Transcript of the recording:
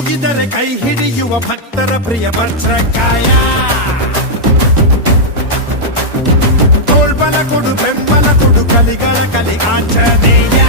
ಮುಗಿದರೆ ಕೈ ಹಿಡಿಯುವ ಭಕ್ತರ ಪ್ರಿಯ ಭದ್ರಕಾಯ. ತೋಳ್ಬಲ ಕೊಡು ಬೆಂಬಲ ಕೊಡು ಕಲಿಗಳ ಕಲಿ ಆಂಜನೇಯ.